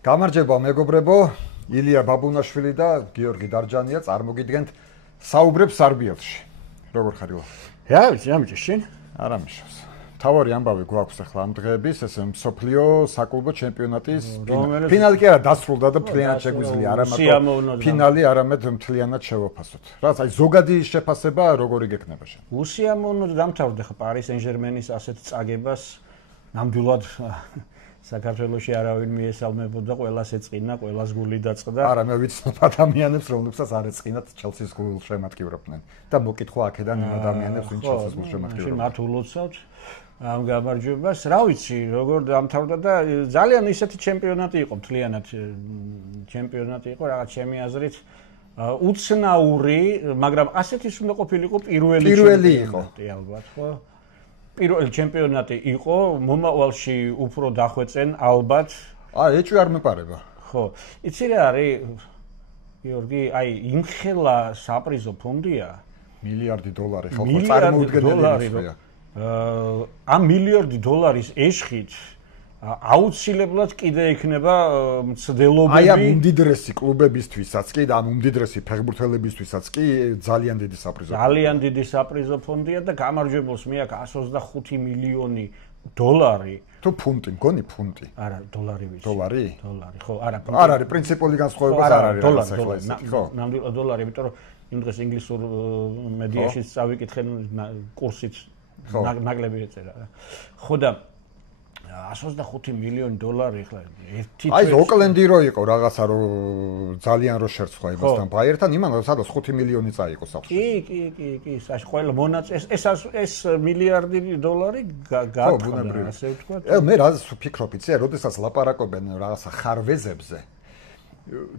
გამარჯობა მეგობრებო, ილია ბაბუნაშვილი და გიორგი დარჯანია წარმოგიდგენთ საუბრებს სარბიელში. როგორ ხარ ილო? რა ვიცი, ამიჯერ შენ? არა მიშავს. თავარი ამბავი გვაქვს ახლა ამ დღეების, ეს მსოფლიო საკლუბო ჩემპიონატის ფინალი კი არა დასრულდა და მთლიანად შეგვიძლია არა მარტო ფინალი, არამედ მთლიანად შევაფასოთ. რაც აი ზოგადი შეფასება როგორი გექნება შენ? უსიამოვნოდ დამთავრდა ხა პარი სენ-ჟერმენის ასეთ წაგებას ნამდვილად საქართველოში არავინ მიესალმებოდა, ყველას ეწყინა, ყველას გული დაწყდა. არა, მე ვიცნობ ადამიანებს, რომლებსაც არ ეწყინათ ჩელსის გულს შემატკივრობდნენ. და მოკითხვა აქედან იმ ადამიანებს, ვინც ჩელსის გულს შემატკივრობდნენ. მათ ულოცავთ ამ გამარჯვებას. რა ვიცი, როგორ დამთავრდა და ძალიან ისეთი ჩემპიონატი იყო, მთლიანად ჩემპიონატი იყო, რაღაც ჩემი აზრით უცნაური, მაგრამ ასეთის უნდა ყოფილიყო პირველი ჩემპიონატი ალბათ, ხო? პირველი ჩემპიონატი იყო, მომავალში უფრო დახვეწენ ალბათ. ეჭვი არ მეპარება. ხო. იცი რა არის, გიორგი, აი იმხელა საპრიზო ფონდია მილიარდი დოლარი ხო წარმოუდგენელია. ამ მილიარდი დოლარის ეშხით აუცილებლად კიდე იქნება მცდელობები. აი ამ უმდიდრესი კლუბებისთვისაც კი და ამ უმდიდრესი ფეხბურთელებისთვისაც კი ძალიან დიდი საპრიზო. ძალიან დიდი საპრიზო ფონდია და გამარჯვებულს მიაქვს 125 მილიონი დოლარი. თუ ფუნტი, მგონი ფუნტი. არა, დოლარი ვიცი. დოლარი? დოლარი, ხო, არა. არ არის პრინციპული განსხვავება არ არის ახლა ესეთი, ხო? ნამდვილად დოლარი, იმიტომ რომ იმ დღეს ინგლისურ მედიაშიც წავიკითხე კურსით ნაკლები ეწერა. ხო და 125 მილიონი დოლარი ახლა ერთი აი ოკლენდი რო იყო რაღაცა რო ძალიან რო შერცხვა იმასთან ბაიერთან იმან სადაც 5 მილიონი წაიყო სახში. კი, ყველა მონაწილე ეს მილიარდი დოლარი გააჩნდა ასე ვთქვათ. მე რას ვფიქრობ იცი, როდესაც ლაპარაკობენ რაღაცა ხარვეზებზე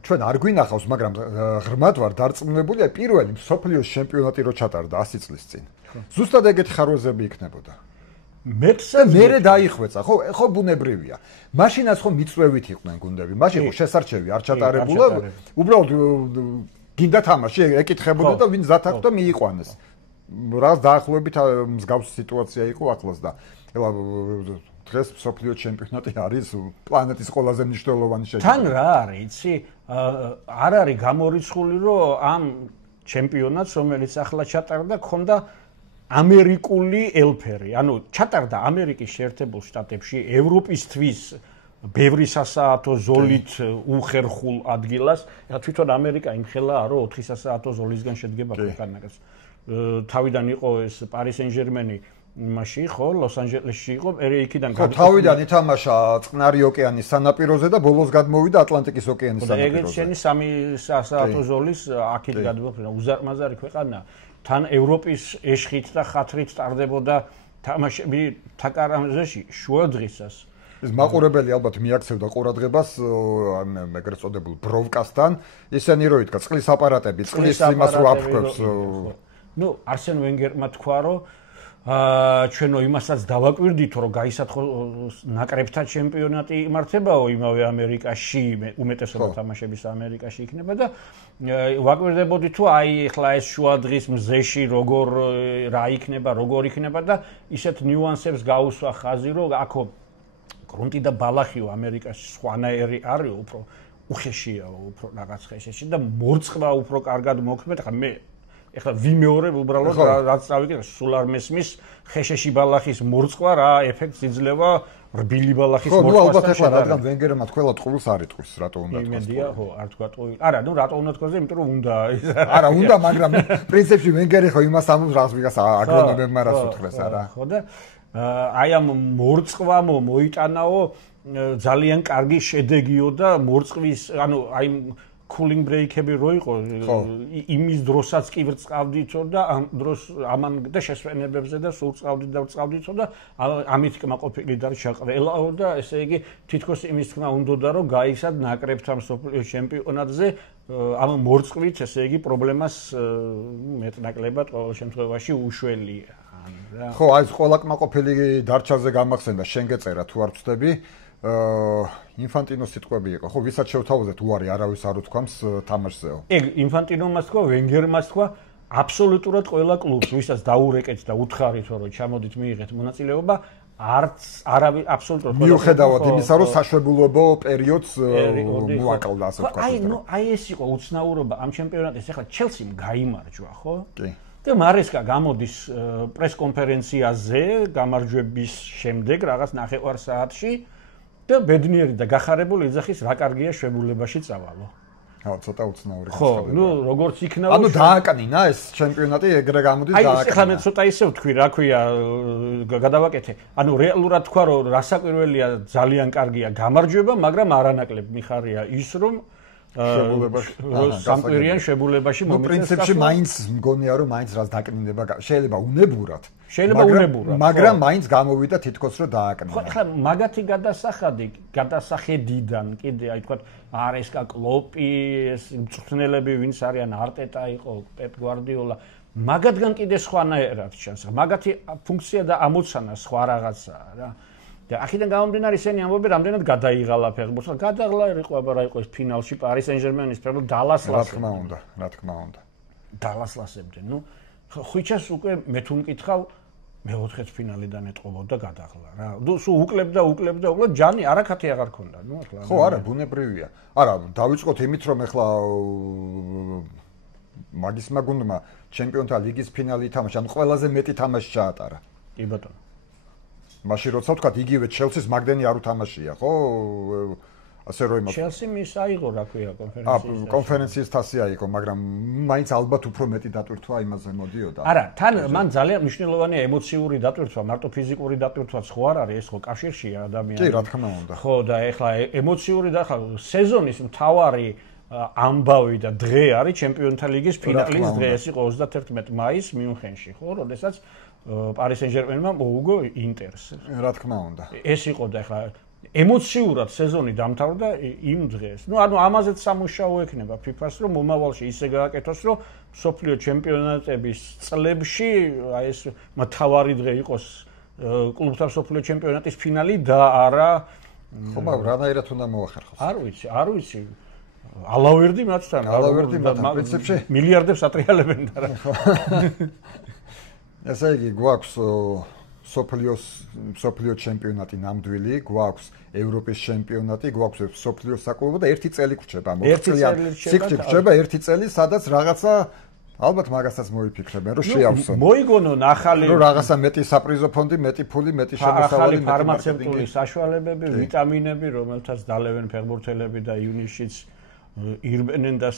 ჩვენ არ გვინახავს, მაგრამ ღრმად ვარ დარწმუნებული, პირველი მსოფლიოს ჩემპიონატი რო ჩატარდა 100 წლის წინ. ზუსტად ეგეთი ხარვეზები იქნებოდა. მერე დაიხვეწა, ხო ბუნებრივია. მაშინაც ხო მიწვევით იყვნენ გუნდები. მაშინ ხო შესარჩევი არ ჩატარებულა, უბრალოდ გინდა თამაში ეკითხებოდა და ვინ ზათ აქვს და მიიყვანეს. რას დაახლოებით მსგავსი სიტუაცია იყო ახლოს და ეხლა დღეს მსოფლიო ჩემპიონატი არის პლანეტის ყველაზე მნიშვნელოვანი შეჯიბრი. თან რა არის, იცი? არ არის გამორიცხული, რომ ამ ჩემპიონატს, რომელიც ახლა ჩატარდა, ქონდა ამერიკული ელფერი. ანუ ჩატარდა ამერიკის შეერთებულ შტატებში ევროპისთვის ბევრი სასაათო ზოლით უხერხულ ადგილას. ეხლა თვითონ ამერიკა იმხელაა, რომ 4 სასაათო ზოლისგან შედგება ქვეყანას. თავიდან იყო ეს პარი სენ-ჟერმენი იმაში, ხო, ლოს-ანჯელესში იყო, მერე იქიდან ხო, თავიდან ითამაშა წყნარი ოკეანის სანაპიროზე და ბოლოს გადმოვიდა ატლანტიკის ოკეანის სანაპიროზე. ეგეც შენი 3 სასაათო ზოლის აქეთ გადმოფრენა, უზარმაზარი ქვეყანა. თან ევროპის ეშხით და ხათრით ტარდებოდა თამაშები თაკარამზეში შუადღისას. ეს მაყურებელი ალბათ მიაქცევდა ყურადღებას ეგრეთ წოდებულ ბროვკასთან, ისინი რო იდგა წყლის აპარატები, წყლის იმას რო აფრქვევს. ნუ არსენ ვენგერმა თქვა, რომ ჩვენო იმასაც დავაკვირდით, რომ გაისათხო ნაკრებთა ჩემპიონატი იმართებაო იმავე ამერიკაში, უმეტესობა თამაშების ამერიკაში იქნება და ვაკვირდებოდი თუ აი ახლა ეს შუადღის მზეში როგორ რა იქნება, როგორ იქნება და ისეთ ნიუანსებს გაუსვა ხაზი, რომ აქო გრუნტი და ბალახიო ამერიკაში სხვანაირი არის, უფრო უხეშია, უფრო რაღაც ხეშეში და მორწყვა უფრო კარგად მოქმედ, ხა მე ეხლა ვიმეორებ უბრალოდ რაც წავიკითხე, სულ არ მესმის ხეშეში ბალახის მორწყვა რა ეფექტს იძლევა რბილი ბალახის მორწყვასთან. ხო, ალბათ ახლა რადგან ვენგერმა თქვა ტყუილს არ იტყვის, რატო უნდა თქვა? იმედია, ხო, არ თქვა ტყუილს. არა, ნუ რატო უნდა თქვაზე, იმიტომ რომ უნდა. არა, უნდა, მაგრამ პრინციპში ვენგერი ხო იმას ამბობს, რაღაც ვიღაც აგრონომებმა რას უთხრეს, არა. ხო და აი ამ მორწყვამ მოიტანაო ძალიან კარგი შედეგიო და მორწყვის, ანუ აი cooling break-ები რო იყო, იმის დროსაც კი ვრწყავდითო და ამ დროს ამან და შესვენებებზე და სულ წავდით და ამით კმაყოფილი დარჩაყრელაო და ესე იგი თითქოს იმის თქმა უნდოდა რომ გაიცად ნაკრებთან მსოფლიო ჩემპიონატზე ამ მორწყვით ესე იგი პრობლემას მეტნაკლებად ყოველ შემთხვევაში უშველია. ხო, აი ეს ყველა კმაყოფილი დარჩაზე გამახსენდა, შენ გეწერა თუ არ ვწდები. ინფანტინოს სიტყვები იყო, ხო, ვისაც შევთავაზეთ უარი არავის არ უთქვამს თამაშზეო. ეგ ინფანტინომას თქვა, ვენგერმას თქვა, აბსოლუტურად ყველა კლუბს, ვისაც დაურეკეთ და უთხარით, რომ ჩამოდით მიიღეთ მონაწილეობა, არავის აბსოლუტურად მიუხედავად იმისა, რომ საშვებულობო პერიოდს მოაკლდა, ასე ვთქვათ. აი ეს იყო უცნაურობა ამ ჩემპიონატის. ახლა ჩელსიმ გაიმარჯვა, ხო? კი. და მარესკა გამოდის პრეს-კონფერენციაზე გამარჯვების შემდეგ რაღაც ნახევარ საათში და ბედნიერი და გახარებული იძახის რა კარგია შვებულებაში წავალო. ცოტა უცნაური ხო, ნუ როგორც იქნება ანუ დააკნინა ეს ჩემპიონატი ეგრე გამოდის დააკნინა. აი, ახლა მე ცოტა ისე ვთქვი, რა ქვია, გადავაკეთე. ანუ რეალურად თქვა, რომ რასაკვირველია, ძალიან კარგია გამარჯვება, მაგრამ არანაკლებ მიხარია ის, რომ სამკვირიან შვებულებაში მომიწეს. პრინციპში მაინც მგონია, რომ მაინც რას დაკნინება, შეიძლება უნებურად. უნებურად, მაგრამ მაინც გამოვიდა თითქოს რომ დააკნინა. ხო, ახლა მაგათი გადასახედიდან კიდე აი თქვა არესკა კლოპი, ეს მწვრთნელები ვინც არიან, არტეტა იყო, პეპ გვარდიოლა, მაგათგან კიდე სხვანაირად ჩანს. მაგათი ფუნქცია და ამოცანა სხვა რაღაცაა რა. და აქედან გამომდინარე ისინი ამბობენ, რამდენად გადაიღალა ფეხბურთს. გადაღლა იყო, რა იყო ეს ფინალში პარის სენ-ჟერმენის ფეხბურთი დალასლას. რა თქმა უნდა. დალასლასებდნენ. ნუ ხვიჩას უკვე მე თუ მკითხავ მე-4 ფინალიდან ეტყობოდა გადაღლა რა. ნუ სულ უკლებდა, ჯანი არაკათი აღარ ქონდა, ნუ ახლა. ხო, არა, ბუნებრივია. არა, დავიწყოთ იმით, რომ ახლა მაგისმა გუნდმა ჩემპიონთა ლიგის ფინალი ითამაშა, ანუ ყველაზე მეტი თამაში ჩაატარა. კი ბატონო. მაშინ როცა ვთქვათ იგივე ჩელსის მაგდენი არ უთამაშია, ხო? ასე რომ იმას ჩელსი მის აიღო, რა ქვია, კონფერენციის. კონფერენციის თასი აიღო, მაგრამ მაინც ალბათ უფრო მეტი დატვირთვა იმაზე მოდიოდა. არა, თან მან ძალიან მნიშვნელოვანია ემოციური დატვირთვა, მარტო ფიზიკური დატვირთვაც ხო არ არის, ეს ხო კავშირშია ადამიანი. კი, რა თქმა უნდა. ხო, და ეხლა ემოციური და ხა სეზონის მთავარი ამბავი და დღე არის ჩემპიონთა ლიგის ფინალის დღე, ეს იყო 31 მაისს მიუნხენში, ხო, როდესაც პარის სენ-ჟერმენმა მოუგო ინტერს. რა თქმა უნდა. ეს იყო და ეხლა ემოციურად სეზონი დამთავრდა იმ დღეს. ნუ ანუ ამაზეც სამუშაო ექნება FIFA-ს, რომ მომავალში ისე გააკეთოს, რომ მსოფლიო ჩემპიონატების წლებში აი ეს მთავარი დღე იყოს კლუბთა მსოფლიო ჩემპიონატის ფინალი და არა ხო, მაგრამ რანაირად უნდა მოახერხოს. არ ვიცი. ალავერდი მათთან, პრინციპში მილიარდებს ატრიალებენ და რა. ესე იგი, გვაქვს სოფლიო ჩემპიონატი ნამდვილი, გვაქვს ევროპის ჩემპიონატი, გვაქვს სოფლიო საკლუბო და ერთი წელი გრჩება, ერთი წელი, სადაც რაღაცა ალბათ მაგასაც მოიფიქრებენ, რომ შეავსონ. მოიგონონ ახალი რომ რაღაცა მეტი საპრიზო ფონდი, მეტი ფული, მეტი შემოსავალი, ახალი ფარმაცევტული საშუალებები, ვიტამინები, რომელთაც დალევენ ფეხბურთელები და ივნისშიც ირბენენ და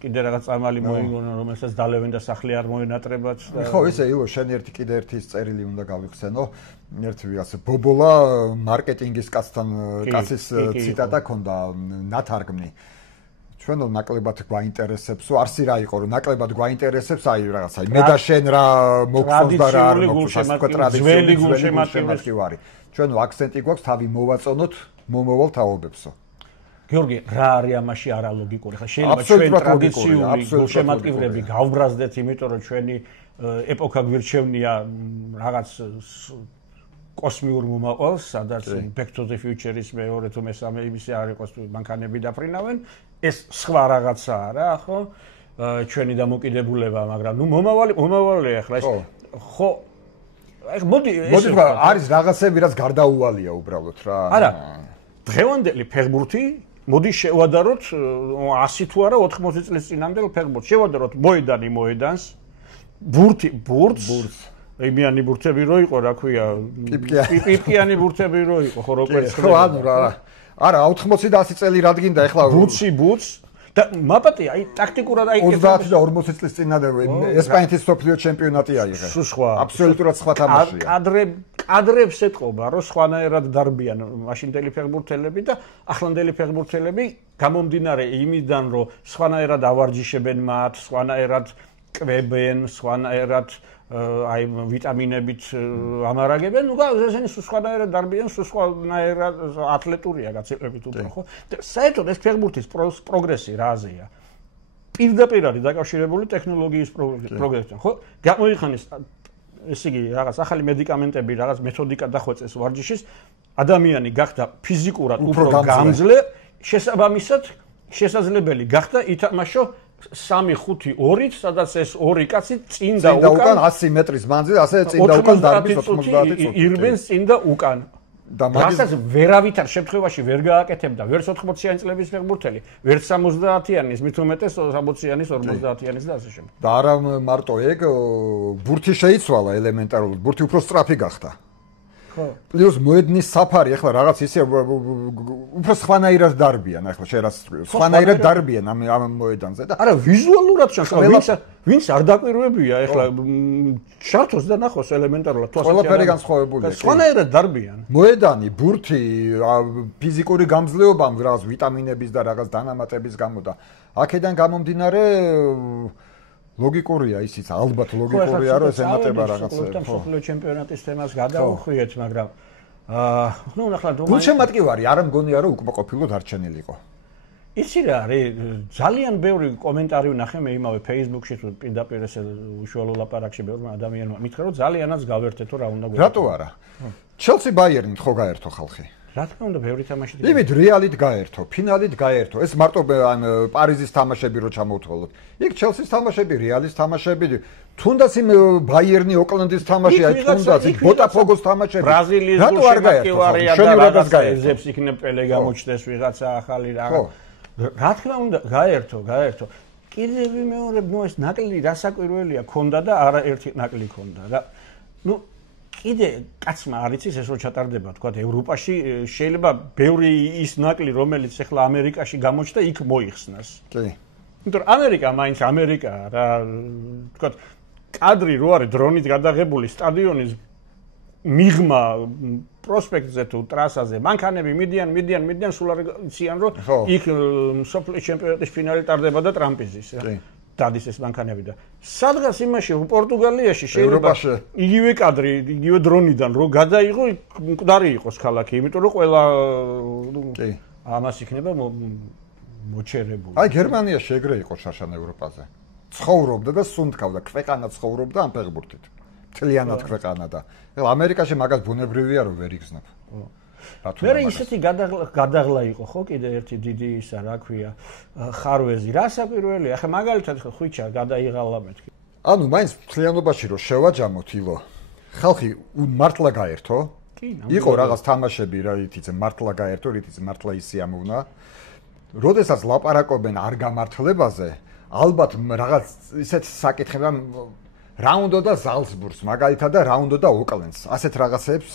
კიდე რაღაც წამალი მოიგონონ, რომელსაც დალევენ და სახლი არ მოენატრებათ. ხო, ისე ილო, შენ კიდე ერთი წერილი უნდა გავიხსენო. ერთი ვიღაცა ბობოლა მარკეტინგის კაცის ციტატა ქონდა ნათარგმნი. ჩვენო ნაკლებად გვაინტერესებსო, არსი რა იყო, რომ ნაკლებად გვაინტერესებს, აი რაღაცა, მე და შენ რა მოგხსოვს და რა არ მოგხსოვს, თქვა ტრადიციული გულშემატკივარი ვარი. ჩვენო აქცენტი გვაქვს, თავი მოვაწონოთ მომავალ თაობებსო. გიორგი, რა არის ამაში არალოგიკური? ხა შეიძლება ჩვენ ტრადიციული გულშემატკივრები გავბრაზდეთ, იმიტომ რომ ჩვენი ეპოქა გვირჩევნია რაღაც კოსმიურ მომავალს, სადაც Back to the Future-ის მეორე თუ მესამე იმისი არ იყოს, მანქანები დაფრინავენ. ეს სხვა რაღაცაა რა, ხო? ჩვენი დამოკიდებულება, მაგრამ ნუ მომავალია ახლა ეს. ხო. მოდი არის რაღაცები, რაც გარდაუვალია უბრალოდ რა. არა. დღევანდელი ფეხბურთი მოდი შევადაროთ 100 თუ არა 80 წლის წინამდელ ფეხბურთს. შევადაროთ მოედანს, ბურთს. იმიანი ბურთები რო იყო, რა ქვია, პიპკიანი ბურთები რო იყო, ხო როგორც ხო, ანუ რა. არა, 80 და 100 წელი რადგინდა ეხლა ბურთს და მაპატი, აი ტაქტიკურად აი 30 და 40 წლის წინადები ესპანეთის სოფლიო ჩემპიონატი აიღე. სხვა. აბსოლუტურად სხვა თამაშია. კადრებს ეთყობა, რომ სხვანაირად დარბიან მაშინდელი ფეხბურთელები და ახლანდელი ფეხბურთელები გამომდინარე იმიდან, რომ სხვანაირად ავარჯიშებენ მათ, სხვანაირად კვებენ, სხვანაირად აი ვიტამინებით ამარაგებენ, ნუ ესენი სხვანაირად დარბიან, სხვანაირად ათლეტურია გაცილებით უფრო, ხო? და საერთოდ ეს ფეხბურთის პროგრესი რაზეა? პირდაპირ არის დაკავშირებული ტექნოლოგიის პროგრესთან, ხო? გამოიხანეს ესე იგი რაღაც ახალი მედიკამენტები, რაღაც მეთოდიკა დახვეწეს ვარჯიშის, ადამიანი გახდა ფიზიკურად უფრო გამძლე, შესაბამისად შესაძლებელი გახდა ითამაშო 3-5-2-ით, სადაც ეს ორი კაცი წინ და უკან 100 მეტრის მანძილზე, ასე წინ და უკან დარბის 90 წუთი. ირბენს წინ და უკან. და მაგასაც ვერავითარ შემთხვევაში ვერ გააკეთებდა, ვერც 80-იანი წლების ფეხბურთელი, ვერც 70-იანის, მით უმეტეს 60-იანის, 50-იანის და ასე შემდეგ. და არა მარტო ეგ, ბურთი შეიცვალა ელემენტარულად, ბურთი უფრო სწრაფი გახდა. ხო. პლუს მოედნის საფარი, ახლა რაღაც ისე უფრო სხვანაირად დარბიან, ახლა შენ სხვანაირად დარბიან ამ მოედანზე და არა ვიზუალურად ჩანს, ვინც არ დაკვირვებია, ახლა შართოს და ნახოს ელემენტარულად თვალსაჩინო. ყველაფერი განსხვავებულია. სხვანაირად დარბიან. მოედანი, ბურთი, ფიზიკური გამძლეობა, რაღაც ვიტამინების და რაღაც დანამატების გამო და აქედან გამომდინარე ლოგიკურია ისიც, ალბათ ლოგიკურია, რომ ეს ემატება რაღაცებს. ხო, მსოფლიო ჩემპიონატის თემას გადავუხვიეთ, მაგრამ ნუ ნახლა გულშემატკივარი არ მგონია, რომ უკმაყოფილო დარჩენილიყო. იცი რა არის, ძალიან ბევრი კომენტარი ვნახე მე იმავე Facebook-ში თუ პირდაპირ ესე უშუალო ლაპარაკში ბევრმა ადამიანმა მითხრა, რომ ძალიანაც გავერთეთ თუ რა უნდა გვექნება. რატო არა? ჩელსი ბაიერნით ხო გაერთო ხალხი? რა თქმა უნდა, ბევრი თამაში. იმით რეალით გაერთო, ფინალით გაერთო. ეს მარტო ან პარიზის თამაშები რო ჩამოვთვალოთ. იქ ჩელსის თამაშები, რეალის თამაშები, თუნდაც იმ ბაიერნი ოკლენდის თამაში, აი თუნდაც იქ ბოტაფოგოს თამაშები. ბრაზილიის გულშემატკივარია და რაღაც ეზებს იქნებ პელე გამოჩნდეს ვიღაცა ახალი რაღაც. რა თქმა უნდა, გაერთო. კიდევ ვიმეორებ, ნუ ეს ნაკლი რასაკვირველია, ქონდა და არა ერთი ნაკლი ქონდა რა. ნუ კიდე კაცმა არ იცის ეს რო ჩატარდება, თქვა ევროპაში შეიძლება ბევრი ის ნაკლი რომელიც ახლა ამერიკაში გამოჩნდა იქ მოიხსნას. კი. იმიტომ რომ ამერიკა მაინც ამერიკაა რა, თქვა კადრი რო არის დრონით გადაღებული სტადიონის მიღმა პროსპექტზე თუ ტრასაზე, მანქანები მიდიან, სულ არ იციან რომ იქ მსოფლიო ჩემპიონატის ფინალი ტარდება და ტრამპიზის რა. დადის ეს მანქანები და სადღაც იმაში პორტუგალიაში შეიძლება იგივე კადრი, იგივე დრონიდან რო გადაიღო, მკვდარი იყოს ქალაქი, იმიტომ რომ ყველა ამას იქნება მოჩერებული. აი გერმანიაში ეგრე იყო შაშან ევროპაზე. ცხოვრობდა და სუნთქავდა, ქვეყანა ცხოვრობდა ამ ფეხბურთით. მთლიანად ქვეყანა და ამერიკაში მაგას ბუნებრივია რომ ვერ იგზნებ. მე ისეთი გადაღლა იყო ხო კიდე ერთი დიდი ისა რა ქვია ხარვეზი რასაკვირველია ახლა მაგალითად ხვიჩა გადაიღალა მეთქი ანუ მაინც მთლიანობაში რომ შევაჯამოთ ილო ხალხი მართლა გაერთო იყო რაღაც თამაშები რითიც მართლა გაერთო რითიც მართლა ისიამოვნა როდესაც ლაპარაკობენ არ გამართლებაზე ალბათ რაღაც ისეთ საკითხებია რა უნდა და ზალცბურგს მაგალითად და რა უნდა და ოკლენდს ასეთ რაღაცებს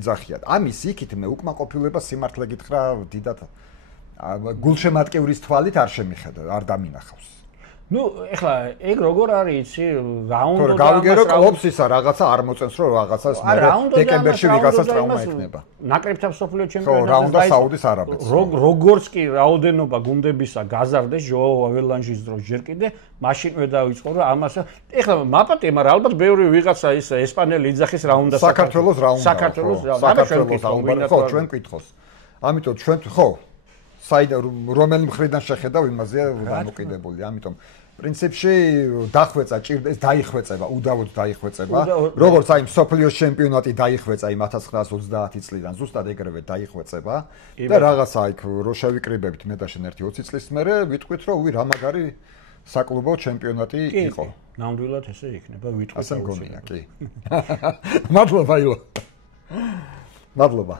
იძახიან. ამის იქით მე უკმაყოფილება სიმართლე გითხრა დიდად გულშემატკივრის თვალით არ შემიხედა, არ დამინახავს. ნუ ეხლა ეგ როგორ არის იცი რა უნდა და გავიგერო კლუბს ისა რაღაცა არ მოწენს რომ რაღაცას მე დეკემბერში ვიღაცას ტრავმა ექნება. ნაკრებთან მსოფლიო ჩემპიონატზე ხო რა უნდა საუდის არაბეთს. როგორც კი რაოდენობა გუნდებისა გაზარდეს ჟოო აველანჟის დროს ჯერ კიდე მაშინვე დაიწყო რომ ამას ეხლა მაპატია მაგრამ ალბათ ბევრი ვიღაცა ის ესპანელი იძახის რა უნდა საქართველოს რა უნდა საქართველოს ხო ჩვენ ვკითხოს. ამიტომ ჩვენ ხო რომელი მხრიდან შეხედავ იმაზეა დამოკიდებული. ამიტომ პრინციპში დახვეწა ჭირდეს დაიხვეწება, უდავოდ დაიხვეწება. როგორც აი მსოფლიო ჩემპიონატი დაიხვეწა იმ 1930 წლიდან, ზუსტად ეგრევე დაიხვეწება და რაღაცა იქ რო შევიკრიბებით მე და შენ ერთი 20 წლის მერე ვიტყვით რომ რა მაგარი საკლუბო ჩემპიონატი იყო. ნამდვილად ესე იქნება ვიტყვით. ასე მგონია, კი. მადლობა ილო. მადლობა.